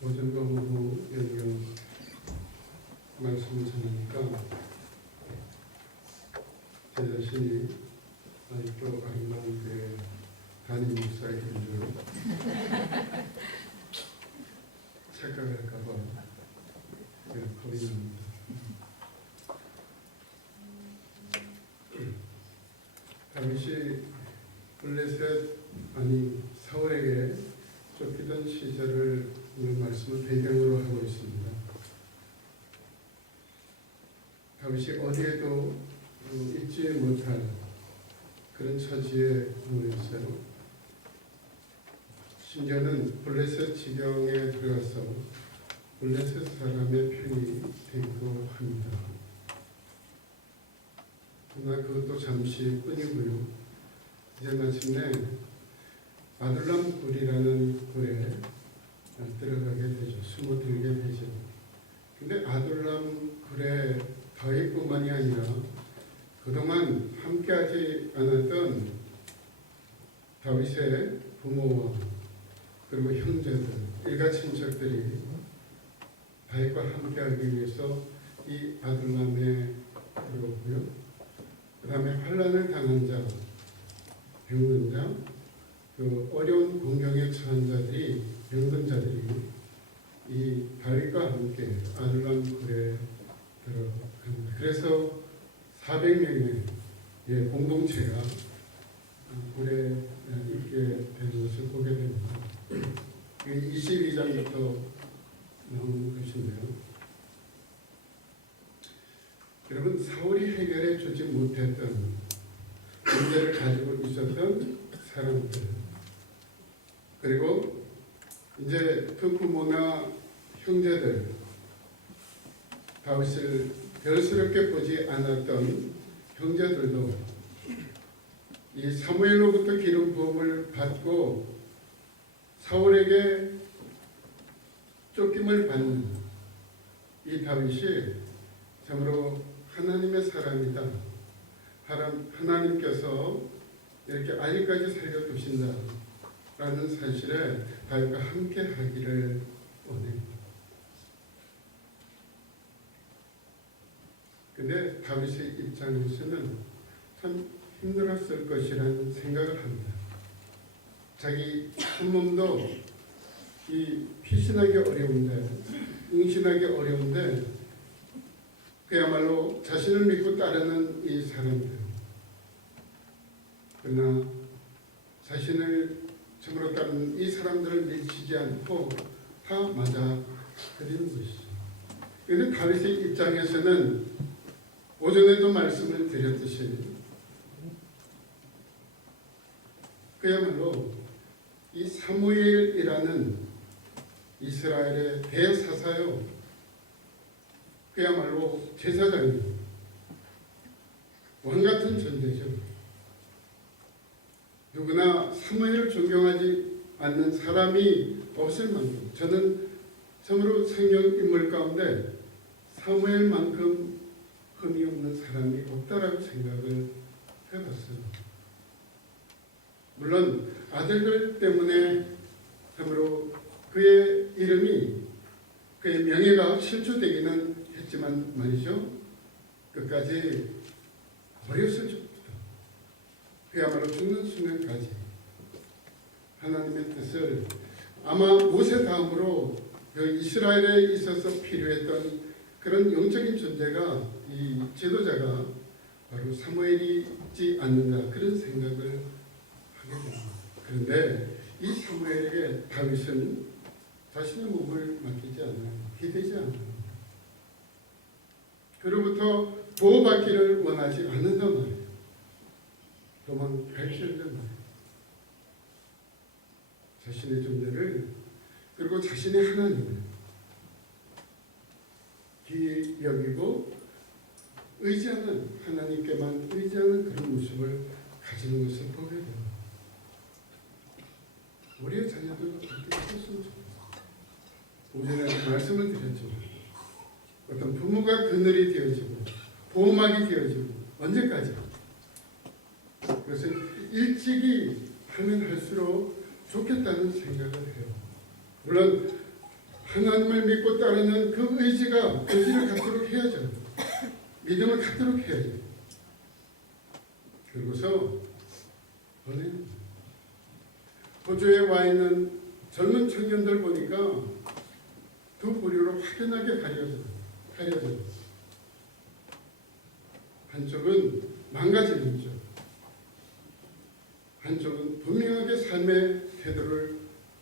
오전과 오후 연이어 말씀을 전하니까 제 자신이 아직도 아름다운 그 담임 목사의 줄 착각할까봐 겁이 납니다. 다윗이 블레셋 아니 사울에게 쫓기던 시절을 오늘 말씀을 배경으로 하고 있습니다. 다윗이 어디에도 있지 못할 그런 처지에 놓였어요. 심지어는 블레셋 지경에 들어가서 블레셋 사람의 편이 되기도 합니다. 그러나 그것도 잠시 뿐이고요. 이제 마침내 아둘람 굴이라는 굴에 들어가게 되죠. 숨어들게 되죠. 근데 아둘람 굴에 다윗뿐만이 아니라 그동안 함께하지 않았던 다윗의 부모와 그리고 형제들, 일가 친척들이 다윗과 함께하기 위해서 이 아둘람에 들어오고요. 그 다음에 환난을 당한 자, 병든 자, 그 어려운 공경에 처한 자들이, 병든 자들이 이 다윗과 함께 아둘람 굴에 들어갑니다. 그래서 400명의 공동체가 굴에 있게 되는 것을 보게 됩니다. 22장부터 나오는 것인데요. 여러분, 사울이 해결해 주지 못했던 문제를 가지고 있었던 사람들, 그리고 이제 그 부모나 형제들, 다윗을 별스럽게 보지 않았던 형제들도 이 사무엘로부터 기름 부음을 받고 사울에게 쫓김을 받는 이 다윗이 참으로 하나님의 사람이다. 하나님께서 이렇게 아직까지 살려두신다라는 사실에 다윗과 함께 하기를 원합니다. 근데 다윗의 입장에서는 참 힘들었을 것이라는 생각을 합니다. 자기 한 몸도 이 피신하기 어려운데, 응신하기 어려운데, 그야말로 자신을 믿고 따르는 이 사람들, 그러나 자신을 참으로 따르는 이 사람들을 밀치지 않고 다 맞아 드리는 것이죠. 그런데 다윗의 입장에서는 오전에도 말씀을 드렸듯이 그야말로 이 사무엘이라는 이스라엘의 대사사요, 그야말로 제사장이 왕같은 존재죠. 누구나 사무엘을 존경하지 않는 사람이 없을 만큼, 저는 참으로 성경 인물 가운데 사무엘만큼 흠이 없는 사람이 없다라고 생각을 해봤어요. 물론 아들들 때문에 참으로 그의 이름이, 그의 명예가 실추되기는 했지만 말이죠. 끝까지 어렸을 적부터 그야말로 죽는 순간까지 하나님의 뜻을, 아마 모세 다음으로 그 이스라엘에 있어서 필요했던 그런 영적인 존재가, 이 지도자가 바로 사무엘이지 않는가, 그런 생각을 하게 됩니다. 그런데 이 사무엘에게 다윗은 자신의 몸을 맡기지 않아요. 기대지 않아요. 그로부터 보호받기를 원하지 않는단 말이에요. 도망갈 길을 말이에요. 자신의 존재를, 그리고 자신의 하나님을 귀히 여기고 의지하는, 하나님께만 의지하는 그런 모습을 가지는 것을 보게 돼요. 우리의 자녀들도 그렇게 했으면 좋겠어요. 오전에 말씀을 드렸지만 어떤 부모가 그늘이 되어지고 보호막이 되어지고 언제까지? 그래서 일찍이 하면 할수록 좋겠다는 생각을 해요. 물론 하나님을 믿고 따르는 그 의지를 갖도록 해야죠. 믿음을 갖도록 해야죠. 그리고서 호주에 와 있는 젊은 청년들 보니까 두 부류로 확연하게 가려져. 한쪽은 망가지는 쪽, 한쪽은 분명하게 삶의 태도를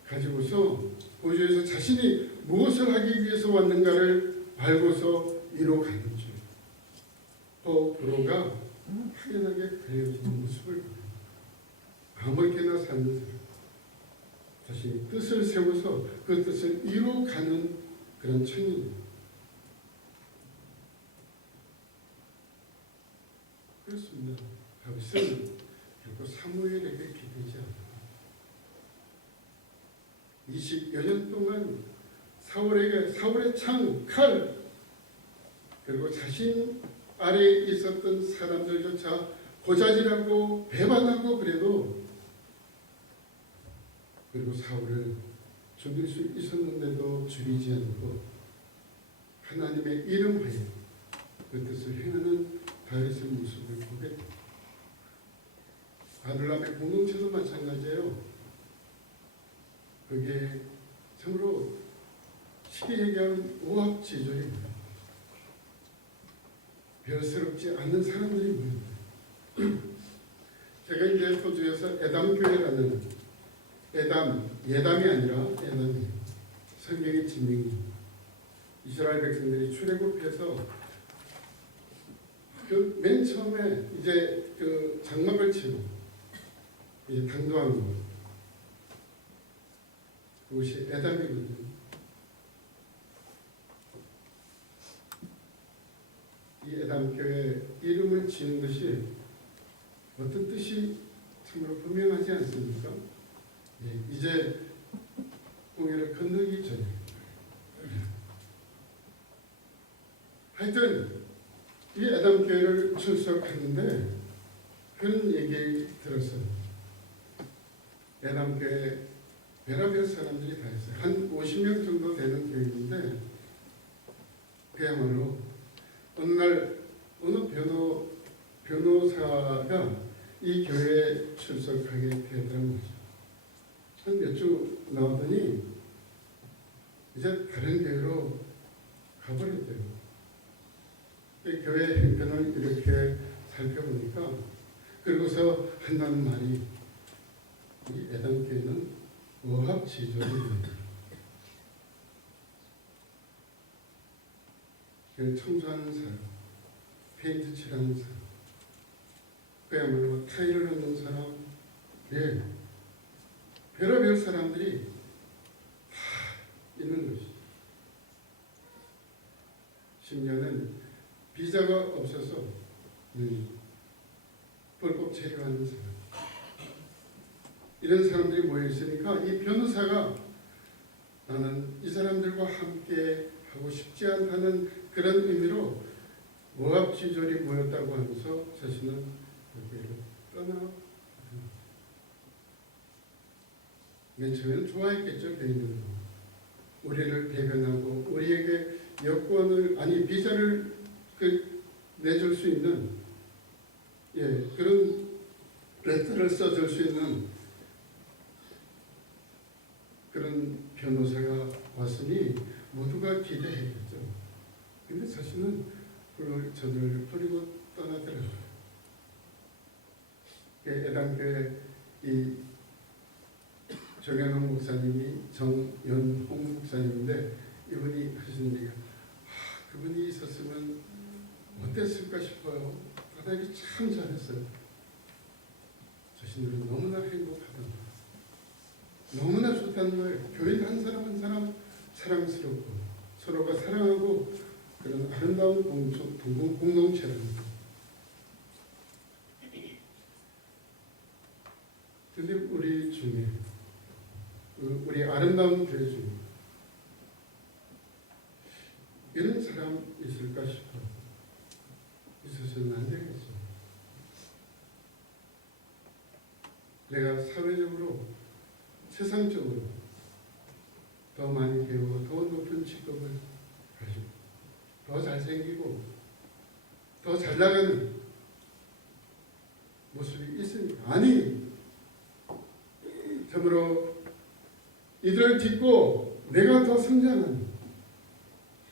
가지고서 호주에서 자신이 무엇을 하기 위해서 왔는가를 알고서 이뤄가는 쪽. 부로가 확연하게 가려지는 모습을 보여요. 아무렇게나 사는 사람, 자신이 뜻을 세워서 그 뜻을 이루어가는 그런 청년입니다. 그렇습니다. 다윗은 결코 사무엘에게 기대지 않아. 20여 년 동안 사울의 창, 칼, 그리고 자신 아래에 있었던 사람들조차 고자질하고 배반하고 그리고 사울을 죽일 수 있었는데도 죽이지 않고 하나님의 이름하에 그 뜻을 행하는 다윗의 모습을 보게 됩니다. 아둘람의 공동체도 마찬가지예요. 그게 참으로 쉽게 얘기하면 오합지졸입니다. 별스럽지 않는 사람들이 모입니다. 제가 이제 호주에서 에담교회라는 예담이 아니라 에담이 성경의 지명이 이스라엘 백성들이 출애굽해서 그 맨 처음에 이제 그 장막을 치고 이제 당도한 것, 그것이 에담이거든요. 이 에담교회 이름을 지는 것이 어떤 뜻이 참으로 분명하지 않습니까? 이제 공회를 건너기 전에 하여튼 이 에담교회를 출석했는데 그런 얘기 들었어요. 에담교회 별의별 사람들이 다 있어요. 한 50명 정도 되는 교회인데 그야말로 어느 날 어느 변호사가 이 교회에 출석하게 되더라는 거죠. 한 몇 주 나오더니 이제 다른 교회로 가버렸대요. 교회 형편을 이렇게 살펴보니까 그러고서 한다는 말이 이 에담교회는 오합지졸입니다. 청소하는 사람, 페인트 칠하는 사람, 그야말로 타일을 넣는 사람, 별의별 사람들이 다 있는 것이죠. 심지어는 비자가 없어서 불법 체류하는 사람, 이런 사람들이 모여 있으니까 이 변호사가 나는 이 사람들과 함께 하고 싶지 않다는 그런 의미로 오합지졸이 모였다고 하면서 자신은 교회를 떠나. 맨 처음에는 좋아했겠죠. 교인들은 우리를 대변하고 우리에게 비자를 내줄 수 있는 그런 레터를 써줄 수 있는 그런 변호사가 왔으니 모두가 기대했겠죠. 근데 자신은 저들을 버리고 떠나더라고요. 에담교회 이 정현홍 목사님이 정연홍 목사님인데 이분이 하시는 얘기가 그분이 있었으면 어땠을까 싶어요. 하나님이 참 잘했어요. 자신들은 너무나 행복하다는 거예요. 너무나 좋다는 거예요. 교인 한 사람 한 사람 사랑스럽고 서로가 사랑하고 그런 아름다운 공동체라는 거예요. 근데 우리 중에 우리 아름다운 교회 중에 이런 사람 있을까 싶어. 있어서는 안 되겠어. 내가 사회적으로, 세상적으로 더 많이 배우고 더 높은 직업을 가지고 더 잘생기고 더 잘나가는 모습이 있으니까. 아니, 참으로 이들을 딛고 내가 더 성장하는,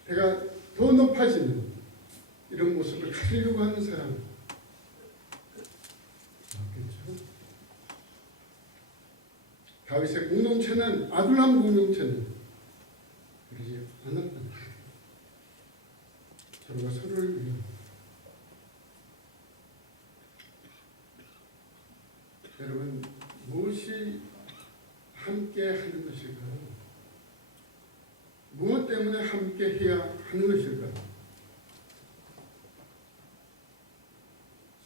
내가 더 높아지는 이런 모습을 가지려고 하는 사람 없겠죠. 다윗의 공동체는, 아둘람 공동체는 그러지 않았다. 서로가 서로를 위해. 여러분, 무엇이 함께 하는 것일까요? 무엇 때문에 함께 해야 하는 것일까요?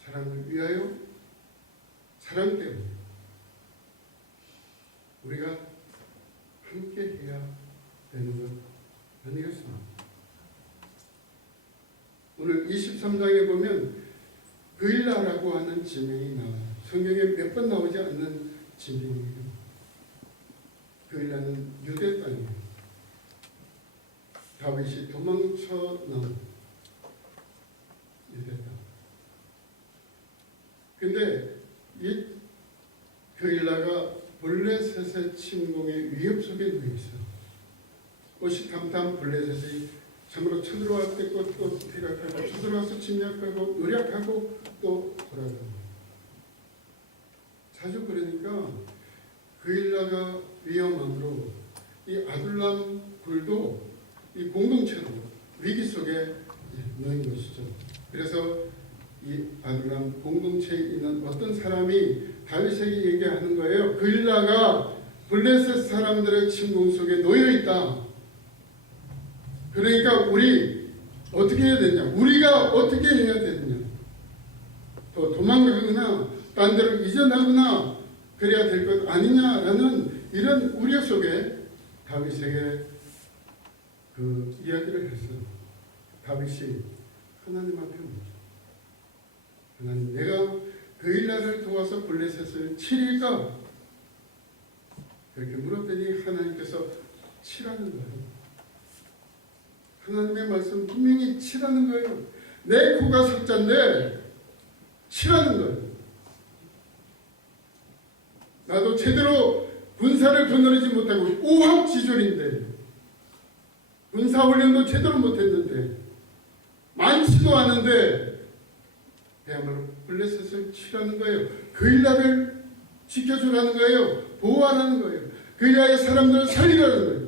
사랑을 위하여, 사랑 때문에 우리가 함께 해야 되는 것 아니겠습니까? 오늘 23장에 보면 그일라라고 하는 지명이 나와요. 성경에 몇 번 나오지 않는 지명이에요. 그일라는 유대 땅이에요. 다윗이 도망쳐 나온 유대 땅. 근데 이 그일라가 블레셋의 침공의 위협 속에 놓여 있어요. 오시탐탐 블레셋이 참으로 쳐들어왔고 또 퇴각하고, 쳐들어와서 침략하고 노력하고 또 돌아가고. 자주 그러니까 그일라가 위험함으로 이 아둘람 굴도 이 공동체로 위기 속에 놓인 것이죠. 그래서 이 아둘람 공동체에 있는 어떤 사람이 다윗에게 얘기하는 거예요. 그일라가 블레셋 사람들의 침공 속에 놓여 있다. 그러니까 우리 어떻게 해야 되냐? 우리가 어떻게 해야 되느냐? 더 도망가거나 딴 데로 이전하거나 그래야 될 것 아니냐라는 이런 우려 속에 다윗에게 그 이야기를 했어요. 다윗이 하나님 앞에 묻죠. 하나님, 내가 그일라를 도와서 블레셋을 치릴까? 그렇게 물었더니 하나님께서 치라는 거예요. 하나님의 말씀 분명히 치라는 거예요. 내 코가 석자인데 치라는 거예요. 나도 제대로 군사를 거느리지 못하고 오합지졸인데, 군사훈련도 제대로 못했는데, 많지도 않은데 그야말로 블레셋을 치라는 거예요. 그일라를 지켜주라는 거예요. 보호하라는 거예요. 그일라의 사람들을 살리라는 거예요.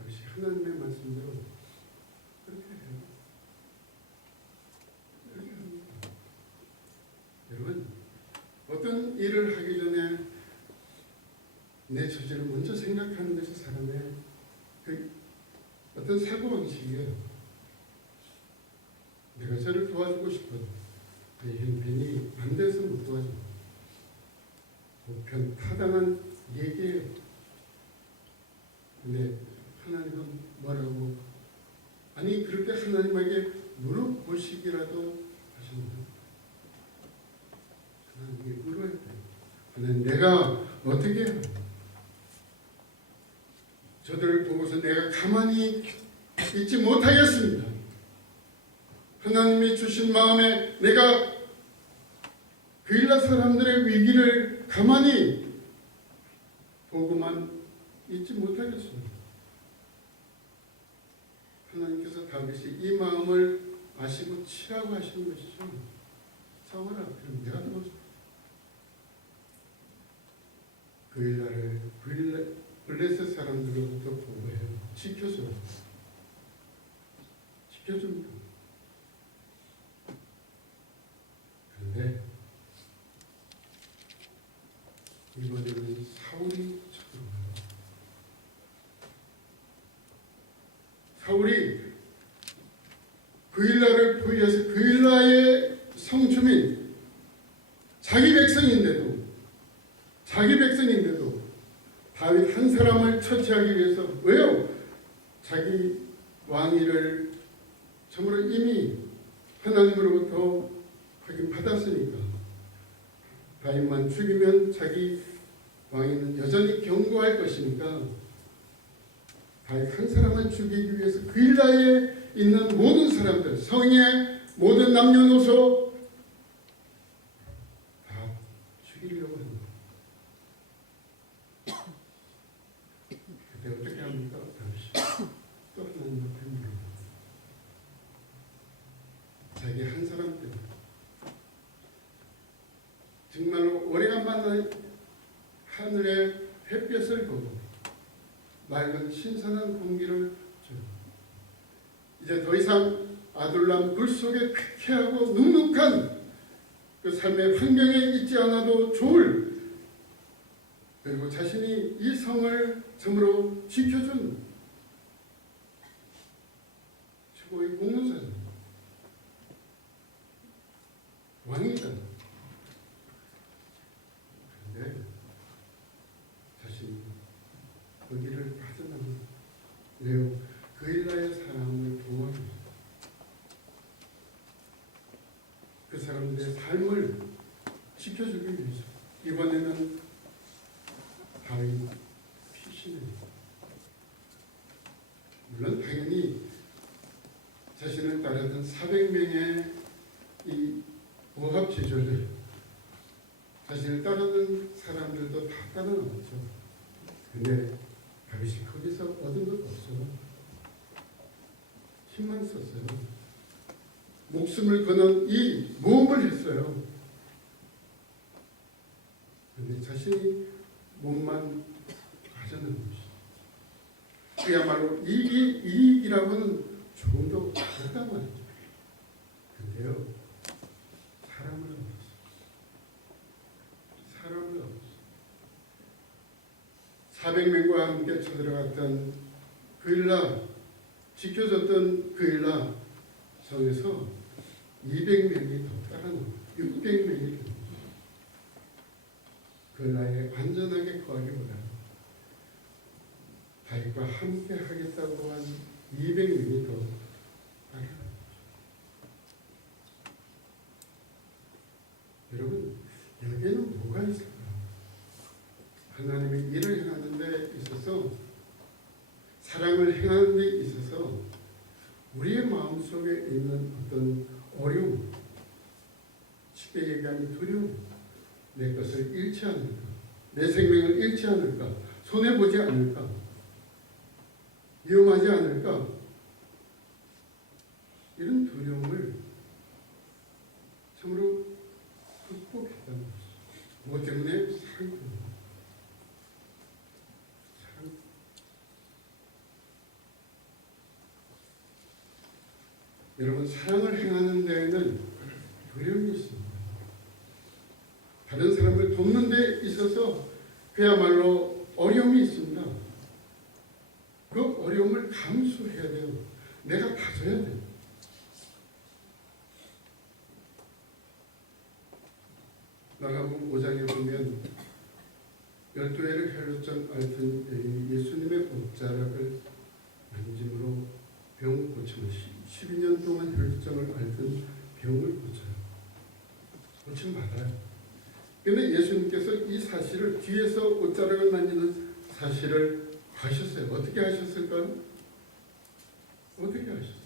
역시 하나님의 말씀대로 그렇게 해요. 그렇게 합니다. 여러분, 어떤 일을 하기 전에 내 처지를 먼저 생각하는 것이 사람의 그 어떤 사고방식이에요. 내가 저를 도와주고 싶어도 내 형편이 안 돼서 못 도와주고, 보편 타당한 얘기예요. 근데 하나님은 뭐라고? 아니, 그럴 때 하나님에게 물어보시기라도 하십니다. 하나님께 물어야 돼요. 하나님, 내가 어떻게 해요? 저들을 보고서 내가 가만히 있지 못하겠습니다. 하나님이 주신 마음에 내가 그일라 사람들의 위기를 가만히 보고만 있지 못하겠습니다. 하나님께서 다윗이 이 마음을 아시고 치라고 하시는 것이죠. 싸워라. 그럼 내가 도와줘. 그일라를 블레셋 사람들로부터 보호해요. 지켜줘요. 지켜줍니다. 그런데 이번에는 사울이 쳐들어와요. 사울이 그일라를 포위해서 그일라의 성주민, 자기 백성인데도 다윗 한 사람을 처치하기 위해서, 왜요? 자기 왕위를 참으로 이미 하나님으로부터 확인받았으니까 다윗만 죽이면 자기 왕위는 여전히 견고할 것이니까 다윗 한 사람만 죽이기 위해서 그일라에 있는 모든 사람들, 성의 모든 남녀노소 다 죽이려고 합니다. 그때 어떻게 합니까? 다윗이 또 하나님 앞에 물어봅니다. 자기 한 사람 때문에 정말로 오래간만에 하늘의 햇볕을 보고 맑은 신선한 공기를 줘요. 이제 더 이상 아둘람 굴 속에 쾌쾌하고 눅눅한 그 삶의 환경에 있지 않아도 좋을, 그리고 자신이 이 성을 참으로 지켜준 최고의 공무사죠. 왕이다. 그런데 자신이 거기를 빠져나온 왜요? 그일라의 사람을 도와주고 그 사람들의 삶을 지켜주기 위해서 이번에는 다윗 피신을, 물론 당연히 자신을 따르던 400명의 이 모압 지조를 자신을 따르는 사람들도 다 따라나왔죠. 근데 다윗이 거기서 얻은 것 없어요. 힘만 썼어요. 목숨을 거는 이 모험을 했어요. 근데 자신이 몸만 가져는 것이, 그야말로 이익이라고는 조금도 없단 말이죠. 근데요, 사람을 얻었어요. 400명과 함께 쳐들어갔던 그일라, 지켜줬던 그일라 성에서 200명이 더 따라나와요. 600명이 됩니다. 그일라에 안전하게 거하기보다 다윗과 함께 하겠다고 한 200명이 더 따라나와요. 여러분, 여기에는 뭐가 있을까요? 하나님의 일을 행하는 데 있어서, 사랑을 행하는 데 있어서 우리의 마음속에 있는 어떤 어려움, 쉽게 얘기하면 두려움, 내 것을 잃지 않을까, 내 생명을 잃지 않을까, 손해보지 않을까, 위험하지 않을까, 이런 두려움을 참으로 극복했다는 것이죠. 뭐 때문에? 사랑 때문에. 여러분, 사랑을 행하는 데에는 두려움이 있습니다. 다른 사람을 돕는 데 있어서 그야말로 어려움이 있습니다. 그 어려움을 감수해야 돼요. 내가 다져야 돼요. 마가복음 5장에 보면 12회를 혈루증 앓던 예수님의 옷자락을 만짐으로 병 고침을, 12년 동안 혈루증을 앓던 병을 고쳐요. 고침 받아요. 그런데 예수님께서 이 사실을, 뒤에서 옷자락을 만지는 사실을 하셨어요. 어떻게 하셨을까요? 어떻게 하셨어요?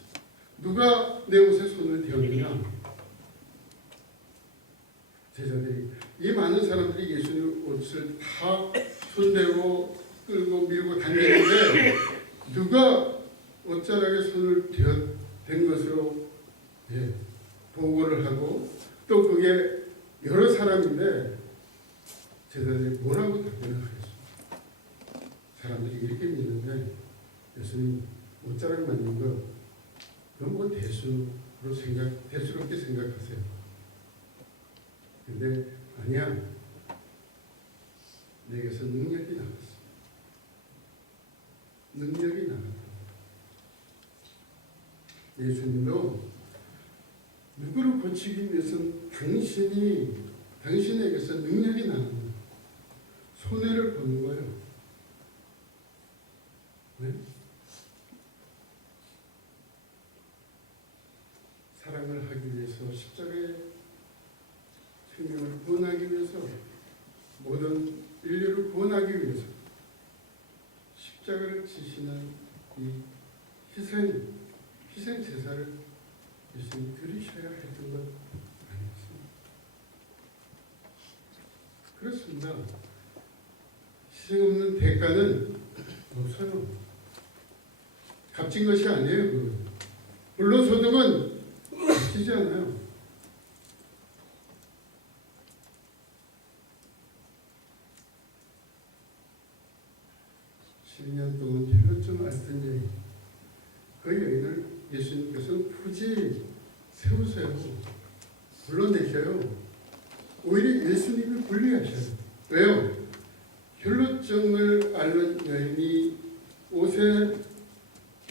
누가 내 옷에 손을 대었느냐? 제자들이, 이 많은 사람들이 예수님 옷을 다 손대고 끌고 밀고 당기는데 누가 옷자락에 손을 댄 것으로 보고를 하고, 또 그게 여러 사람인데 제자들이 뭐라고 답변을 하겠습니까? 사람들이 이렇게 믿는데 예수님 옷자락 만든 거 너무 대수롭게 생각하세요. 근데 아니야, 내게서 능력이 나갔어. 능력이 나갔다. 예수님도 누구를 고치기 위해서는 당신에게서 능력이 나는 거예요. 손해를 보는 거예요. 네? 사랑을 하기 위해서, 십자가의 생명을 구원하기 위해서 지시는 이 희생 제사를 예수님 드리셔야 했던 것 아니겠습니까? 그렇습니다. 희생 없는 대가는 없어요. 값진 것이 아니에요. 그건. 불로소득은 값지지 않아요. 년 동안 혈루증 앓던 여인, 그 여인을 예수님께서는 굳이 세우세요. 불러내셔요. 오히려 예수님을 분리하셔요. 왜요? 혈루증을 앓는 여인이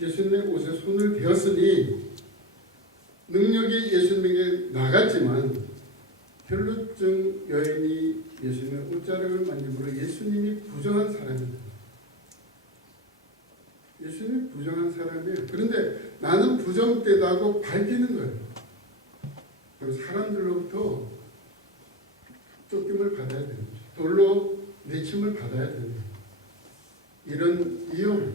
예수님의 옷에 손을 대었으니 능력이 예수님에게 나갔지만 혈루증 여인이 예수님의 옷자락을 만짐으로 예수님이 부정한 사람입니다. 예수님이 부정한 사람이에요. 그런데 나는 부정되다고 밝히는 거예요. 그럼 사람들로부터 쫓김을 받아야 되는 거죠. 돌로 내침을 받아야 되는 거예요. 이런 위험을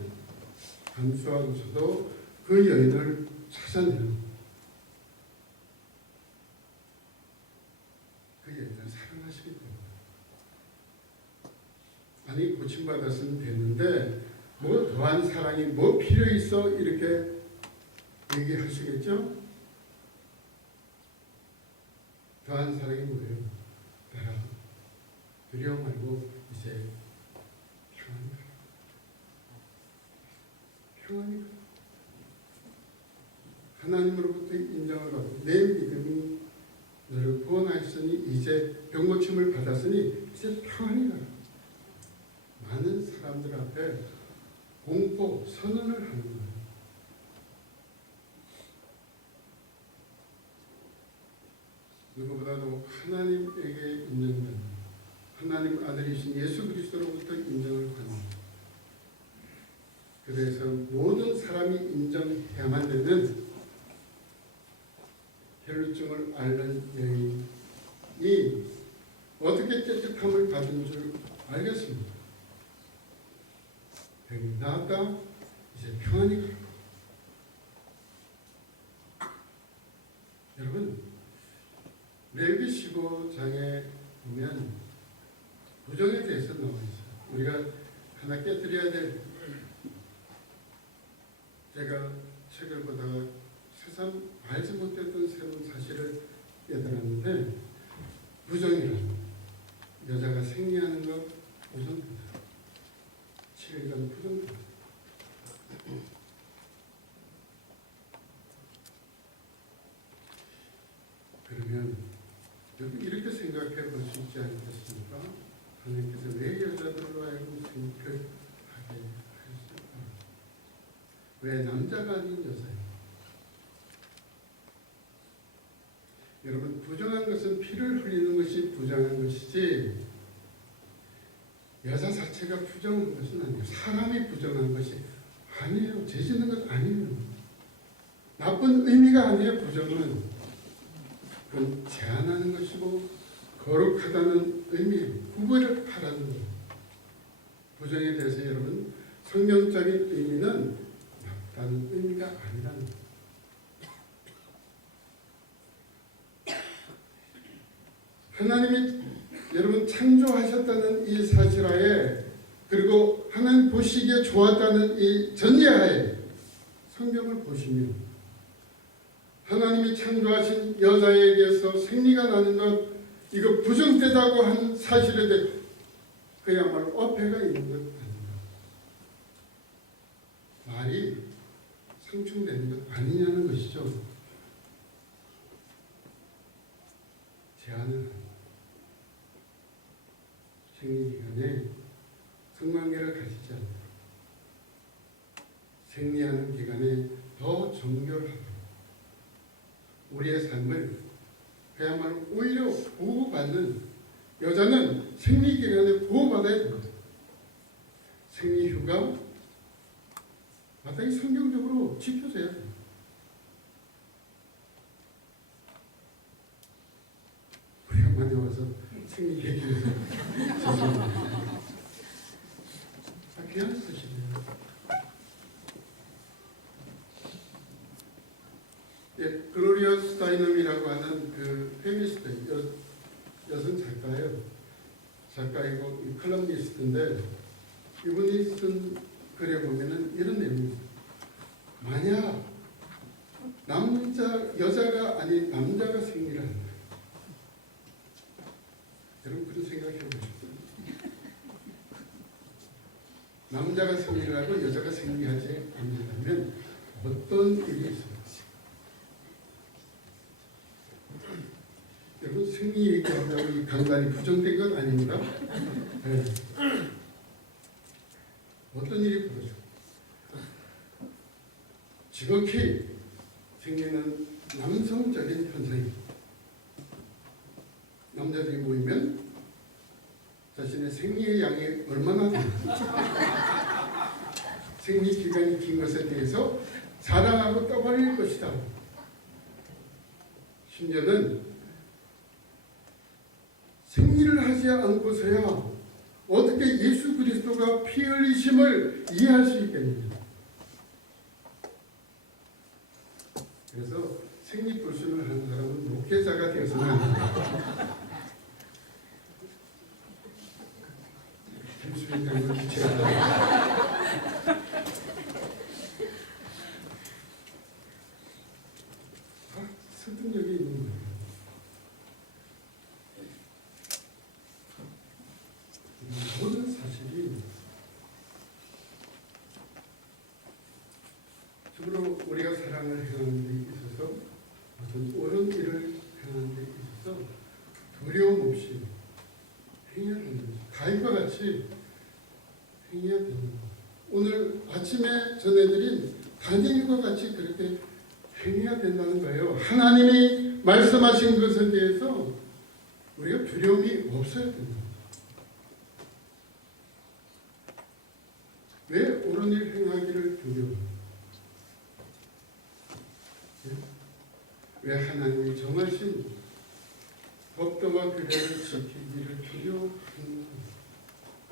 감수하고서도 그 여인을 찾아내요. 그 여인을 사랑하시기 때문에. 아니 고침받았으면 됐는데 뭐 더한 사랑이 뭐 필요 있어? 이렇게 얘기하시겠죠? 더한 사랑이 뭐예요? 따라 두려워 말고 이제 평안히 가라. 하나님으로부터 인정을 받고 내 믿음이 너를 구원하였으니 이제 병고침을 받았으니 이제 평안히 가라. 많은 사람들 앞에 공포, 선언을 하는 거예요. 누구보다도 하나님에게 인정받는 하나님 아들이신 예수 그리스도로부터 인정을 받는 그래서 모든 사람이 인정해야만 되는 혈루증을 앓는 여인이 어떻게 깨끗함을 받은 줄 알겠습니다. 병이 나았다. 이제 평안히 가라. 여러분 레위 15장에 보면 부정에 대해서 나와 있어요. 우리가 하나 깨뜨려야 될 제가 책을 보다가 세상 알지 못했던 새로운 사실을 깨달았는데 부정이란 여자가 생리하는 것 부정입니다. 7일간 부정입니다. 그러면 여러분 이렇게 생각해 볼 수 있지 않겠습니까? 하나님께서 왜 여자들로 하여금 생리를 하게 하셨을까? 왜 남자가 아닌 여자예요? 여러분 부정한 것은 피를 흘리는 것이 부정한 것이지 여자 자체가 부정한 것은 아니에요. 사람이 부정한 것이 아니에요. 죄 짓는 것 아니에요. 나쁜 의미가 아니에요. 부정은 그건 제한하는 것이고 거룩하다는 의미, 구별을 하라는 거예요. 부정에 대해서 여러분 성경적인 의미는 나쁘다는 의미가 아니라는 거예요. 하나님이 여러분 창조하셨다는 이 사실하에 그리고 하나님 보시기에 좋았다는 이 전제하에 성경을 보시면 하나님이 창조하신 여자에게서 생리가 나는 것 이거 부정되다고 한 사실에 대해 그야말로 어폐가 있는 것 아닌가. 말이 상충되는 것 아니냐는 것이죠. 제한을 생리기간에 성관계를 가지지 않고 생리하는 기간에 더 정결하고 우리의 삶을 그야말로 오히려 보호받는 여자는 생리기간에 보호받아야 됩니다. 생리휴가 마땅히 성경적으로 지켜져야 됩니다. 우리 엄마한테 와서 생리 얘기해서 죄송합니다. 귀한 뜻이네요. 작가이고 이 컬럼니스트인데 이분이 쓴 글에 보면은 이런 내용이 있어요. 만약 여자가 아닌 남자가 생리를 한다. 여러분 그런 생각해 보셨어요? 남자가 생리를 하고 여자가 생리하지 않는다면 어떤 일이 있어요? 여러분 생리 얘기한다고 이 강단이 부정된 건 아닙니다. 네. 어떤 일이 벌어져? 지극히 생리는 남성적인 현상입니다. 남자들이 모이면 자신의 생리의 양이 얼마나 되는가, 생리 기간이 긴 것에 대해서 자랑하고 떠벌릴 것이다. 심지어는 생리를 하지 않고서야 어떻게 예수 그리스도가 피 흘리심을 이해할 수 있겠느냐. 그래서 생리불순을 하는 사람은 목회자가 되어서는 안 됩니다. 김수민 장군 기체하다. 설득력이 있는 거예요. 모든 사실이 적으로 우리가 사랑을 행하는 데 있어서 어떤 옳은 일을 행하는 데 있어서 두려움 없이 행해야 되는 거죠. 가인과 같이 행해야 되는 거죠. 오늘 아침에 전해드린 다니엘과 같이 그렇게 행해야 된다는 거예요. 하나님이 말씀하신 것에 대해서 우리가 두려움이 없어야 된다. 왜 옳은 일 행하기를 두려워합니까? 왜 하나님이 정하신 법도와 규례를 지키기를 두려워하는,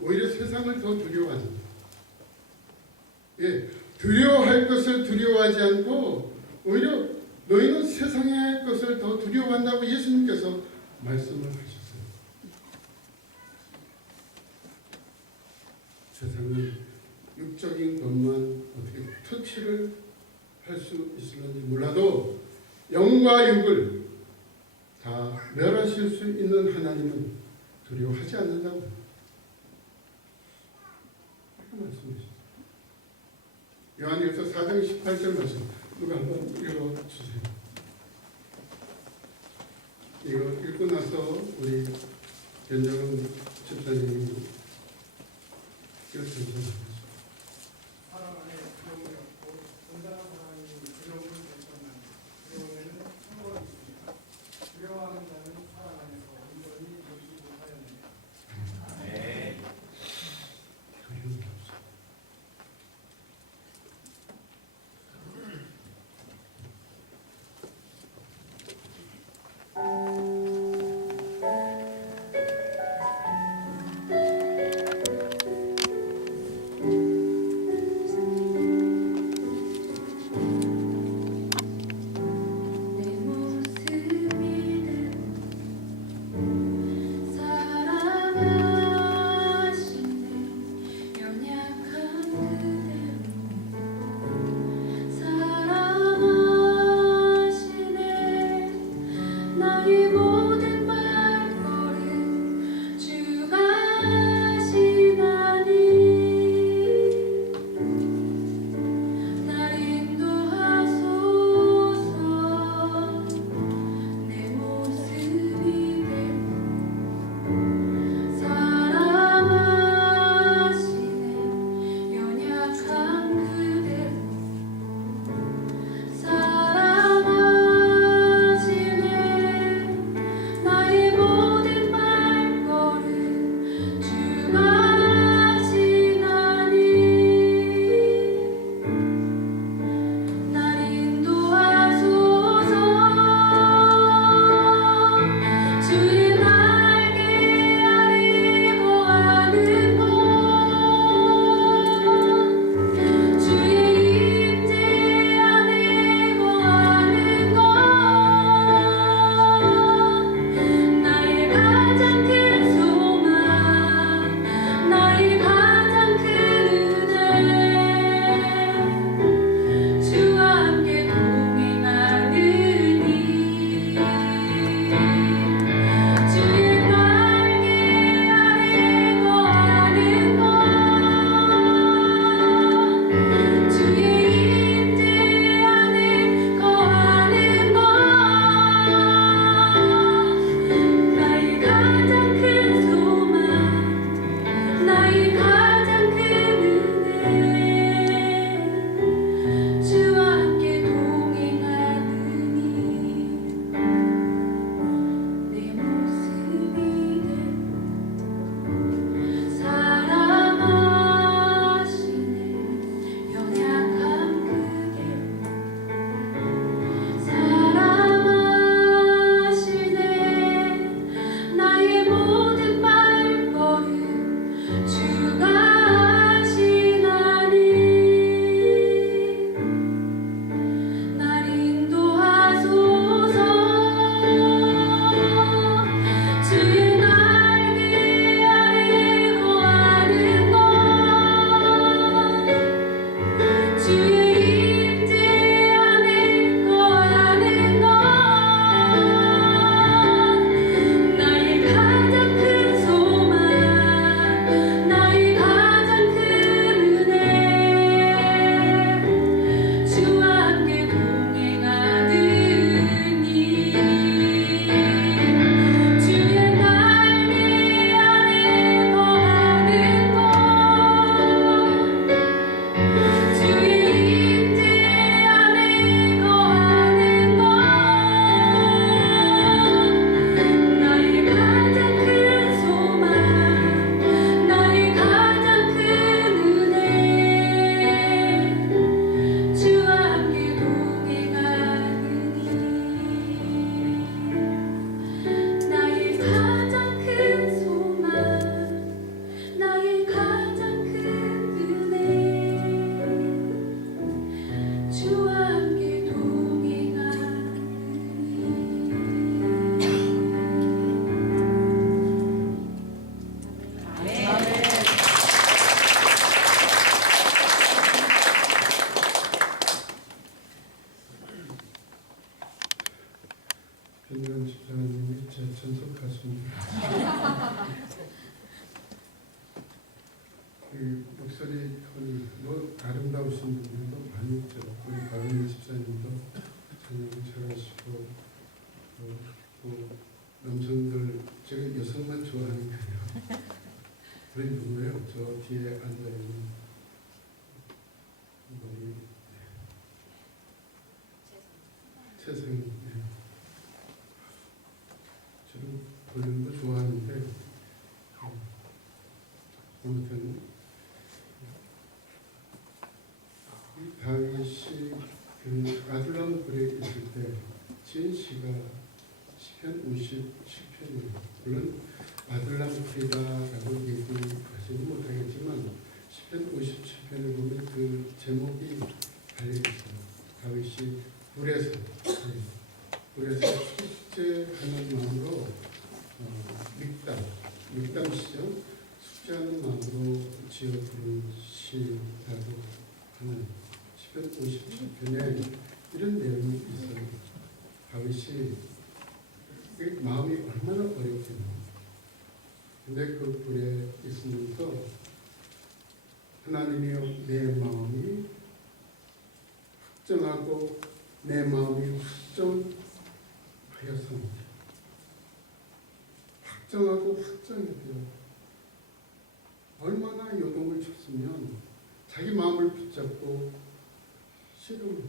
오히려 세상을 더 두려워하는, 두려워할 것을 두려워하지 않고 오히려 너희는 세상의 것을 더 두려워한다고 예수님께서 말씀을 하셨어요. 세상은 육적인 것만 어떻게 터치를 할 수 있을는지 몰라도 영과 육을 다 멸하실 수 있는 하나님은 두려워하지 않는다고 이렇게 말씀하셨어요. 요한일서 4장 18절 말씀 누가 한번 읽어주세요. 이거 읽고 나서 우리 변정은 집사님이 읽어주세요. 그 목소리 톤이 뭐 아름다우신 분들도 많이 있죠. 우리 박은희 집사님도 찬양 잘하시고 또 남성들 제가 여성만 좋아하니까요. 그런 누구예요? 저 뒤에 앉아 있는 우리 최승희. 네. 저는 보는 거 좋아하는데 아무튼 이 다윗이 그 아둘람 굴에 있을 때 지은 시가 시편 57편이에요. 물론 아둘람 굴이다라고 얘기하지는 못하겠지만 시편 57편을 보면 그 제목이 달려있어요. 다윗이 굴에서 숙제하는 마음으로 믹담시죠. 숙제하는 마음으로 지어 부른 시라고 하는 시편 57편에 이런 내용이 있어요. 다윗이 마음이 얼마나 어렵겠나. 근데 그 굴에 있으면서 하나님이여 내 마음이 확정하고 내 마음이 확정하였습니다. 확정하고 확정했대요. 얼마나 요동을 쳤으면 자기 마음을 붙잡고 씨름을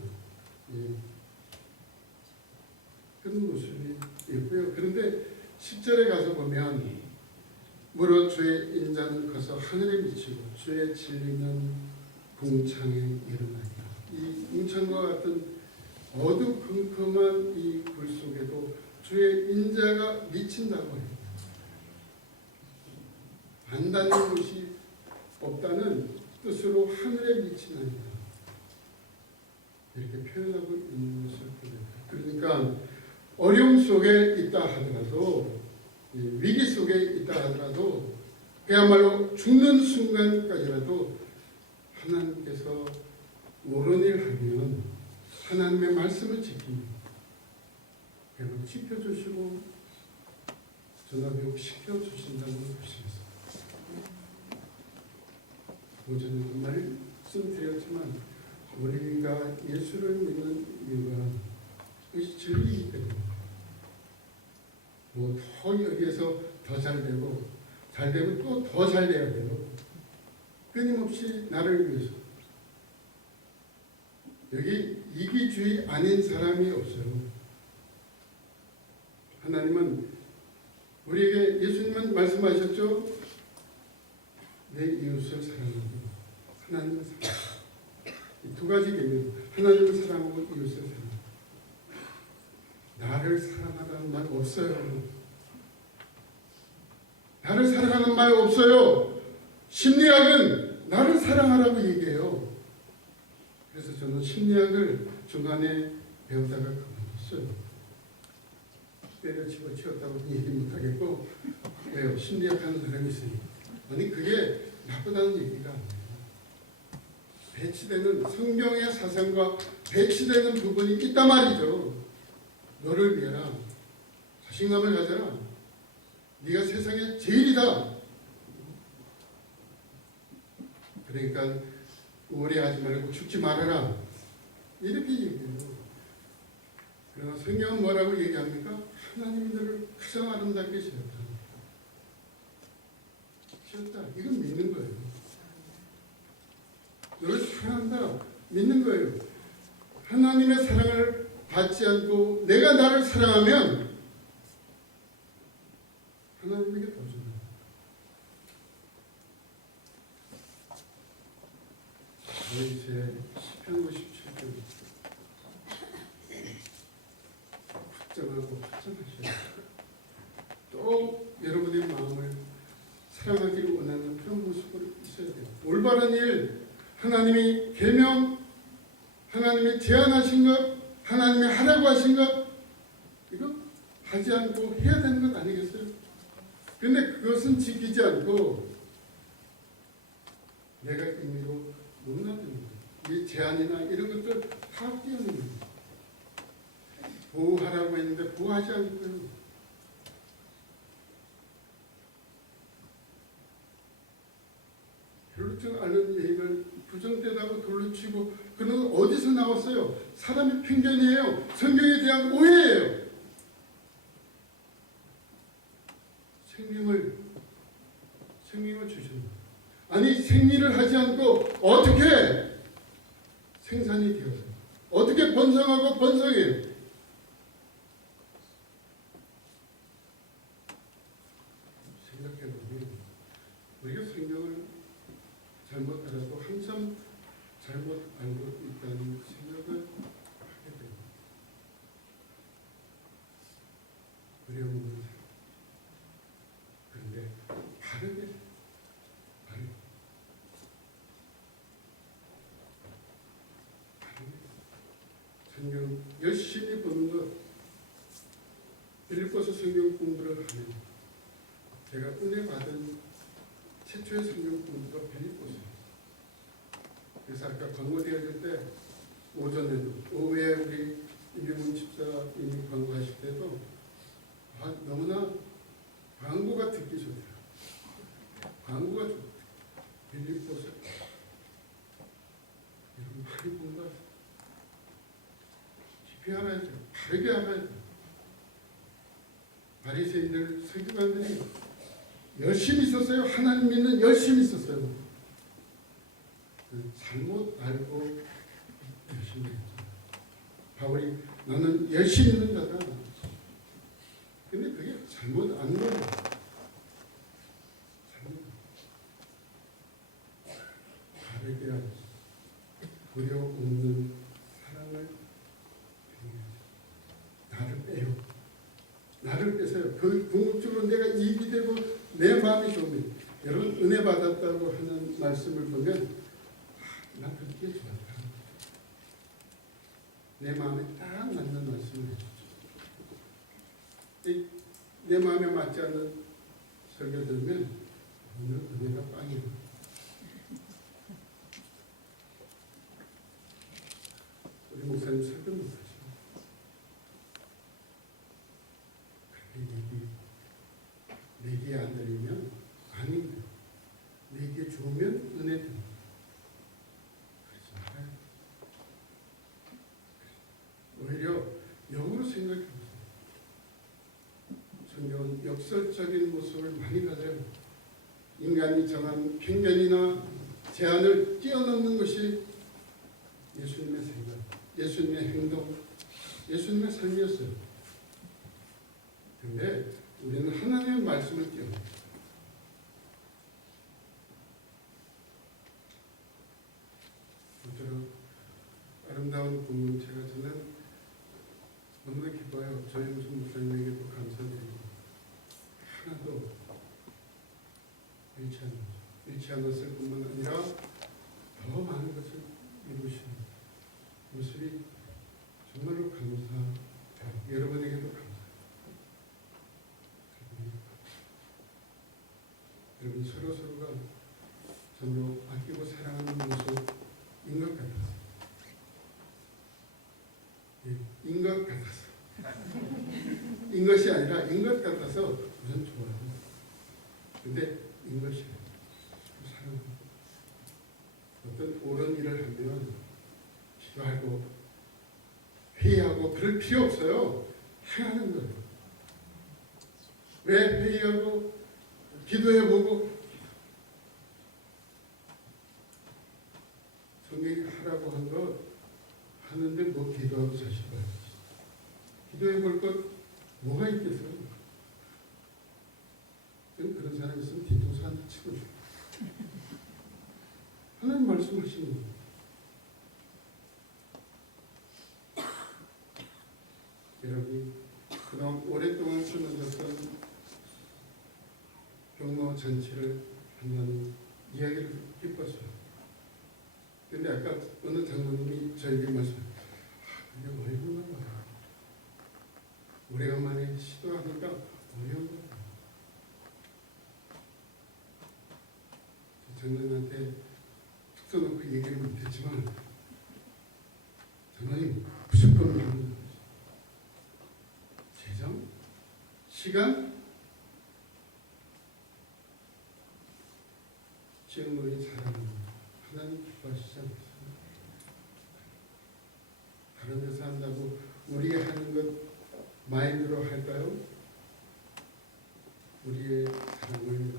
그런 모습이 있고요. 그런데 10절에 가서 보면 무릇 주의 인자는 커서 하늘에 미치고 주의 진리는 궁창에 이르나이다. 이 궁창과 같은 어두컴컴한 이 굴 속에도 주의 인자가 미친다고 해요. 안 닿는 곳이 없다는 뜻으로 하늘에 미치나이다. 이렇게 표현하고 있는 것을 보여요. 그러니까 어려움 속에 있다 하더라도 위기 속에 있다 하더라도 그야말로 죽는 순간까지라도 하나님께서 옳은 일 하면 하나님의 말씀을 지킵니다. 그야말로 지켜주시고 전화교육 시켜주신다는 것입니다. 어제는 말씀드렸지만 우리가 예수를 믿는 이유가 이것이 진리이기 때문에 더 여기에서 더 잘되고 잘되고 또 더 잘돼야 돼요. 끊임없이 나를 위해서. 여기 이기주의 아닌 사람이 없어요. 하나님은 우리에게 예수님은 말씀하셨죠. 내 이웃을 사랑하고 하나님을 사랑하고 이 두 가지 개념. 하나님을 사랑하고 이웃을 사랑하고. 나를 사랑하라는 말 없어요. 나를 사랑하는 말 없어요. 심리학은 나를 사랑하라고 얘기해요. 그래서 저는 심리학을 중간에 배우다가 그만뒀어요. 때려치고 치웠다고 얘기 못하겠고 왜요? 심리학 하는 사람이 있으니 아니 그게 나쁘다는 얘기가 아니에요. 배치되는 성경의 사상과 배치되는 부분이 있단 말이죠. 너를 위해라. 자신감을 가져라. 네가 세상에 제일이다. 그러니까 우울해하지 말고 죽지 말아라. 이렇게 얘기해요. 그러나 성경은 뭐라고 얘기합니까? 하나님이 너를 가장 아름답게 지었다. 지었다. 이건 믿는 거예요. 너를 사랑한다. 믿는 거예요. 하나님의 사랑을 받지 않고 내가 나를 사랑하면 하나님에게 더 줘요. 다윗의 시편 57편 확정하고 확정하셔야 또 여러분의 마음을 사랑하기를 원하는 그런 모습을 있어야 돼요. 올바른 일, 하나님이 계명, 하나님이 제안하신 것, 하나님이 하라고 하신 것 이거 하지 않고 해야 되는 것 아니겠어요? 근데 그것은 지키지 않고 내가 임의로 못나는 거예요. 이 제안이나 이런 것들 다 뛰어넘는 거예요. 보호하라고 했는데 보호하지 않고요. 별로 줄 아는 얘기를 부정되다고 돌로 치고 그는 어디서 나왔어요? 사람의 편견이에요. 성경에 대한 오해예요. 생명을 주셨나? 아니 생리를 하지 않고 어떻게 생산이 되었어요? 어떻게 번성하고 번성해요? 생각해보면 우리가 성경을 잘못 알아도 항상 잘못 알고 있다는 생각을 하게 됩니다. 어려운 건 그런데 바르게 성경 열심히 보는 것, 빌립보서 성경 공부를 하면 제가 은혜 받은 최초의 성경 공부가 빌립보서예요. 그래서 아까 광고되어질 때 오전에도 오후에 우리 이병훈 집사님이 광고하실 때도 너무나 광고가 듣기 좋더라고요. 광고가 좋다. 빌립보서 여러분 많이 공부하세요. 깊이 알아야 돼요. 바르게 알아야 돼요. 바리새인들 서기관들이 열심히 있었어요. 하나님 믿는 열심히 있었어요. 잘못 알고 열심히 했죠. 바울이 나는 열심히 있는 자다. 근데 그게 잘못 안 거예요. 바르게 알아서 부려 없는 사랑을 나를 빼요. 나를 빼서요. 그 궁극적으로 내가 이익이 되고 내 마음이 좋으면 여러분 은혜 받았다고 하는 말씀을 보면 난 그렇게 좋았다. 내 마음에 딱 맞는 말씀을 해주죠. 내 마음에 맞지 않는 설교 들으면 오늘 은혜가 빵이야. 우리 목사님 설교 못하시네. 내게 안 들리면 아닙니다. 내게 좋으면 은혜 듭니다. 그러지 말아요. 오히려 역으로 생각해보세요. 성경은 역설적인 모습을 많이 가져요. 인간이 정한 편견이나 제한을 뛰어넘는 것이 예수님의 생각, 예수님의 행동, 예수님의 삶이었어요. 그런데 우리는 하나님의 말씀을 뛰어넘어요. 아름다운 공동체가 저는 너무나 기뻐요. 저희 무슨 목사님에게도 감사드리고 하나도 잃지 않았을 뿐만 아니라 더 많은 것을 이루시는 모습이 정말로 감사해요. 여러분에게도 감사해요. 여러분 서로가 정말로 아끼고 사랑하는 모습인 것 같아서 인 것 같아서 인 것이 아니라 인 것 같아서 우선 좋아요. 근데 인 것이 사랑하고 어떤 옳은 일을 하면 기도하고 회의하고 그럴 필요 없어요. 행하는 거예요. 왜 회의하고 기도해보고 성경이 하라고 한 거 하는데 뭐 기도하고 사실 거예요. 기도해볼 것 뭐가 있겠어요? 그런 사람이 있으면 뒤통수한테 치고 줘. 하나님 말씀하시는 거예요. 여러분이 그동안 오랫동안 쓰러졌던 병로 잔치를 한다는 이야기를 기뻤어요. 근데 아까 어느 장로님이 저에게 말씀하셨어요. 이게 어려운 거야. 오래간만에 시도하니까 어려운 거야. 장로님한테 툭 써놓고 얘기를 못했지만 장로님 무조건 합니다. 재정? 시간? 증오의 사랑은 하나님 기뻐하시지 않겠습니까? 다른 데서 한다고 우리가 하는 것 마인드로 할까요? 우리의 사랑을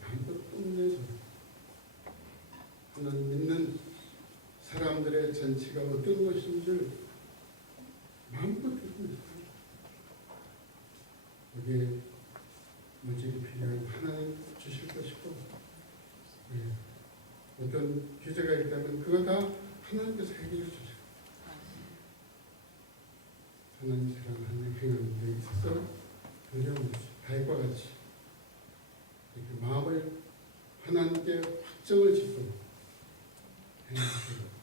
마음껏 뽐내서 하나님 믿는 사람들의 전체가 어떤 것인 줄 마음껏 뽐내서 우리의 물질이 필요한 하나님 주실 것이고, 어떤 규제가 있다면 그거 다 하나님께서 해결해 주세요. 하나님 사랑하는 행하는 데 있어서 두려움 없이 다윗과 같이 이렇게 마음을 하나님께 확정을 짓고 행하세요.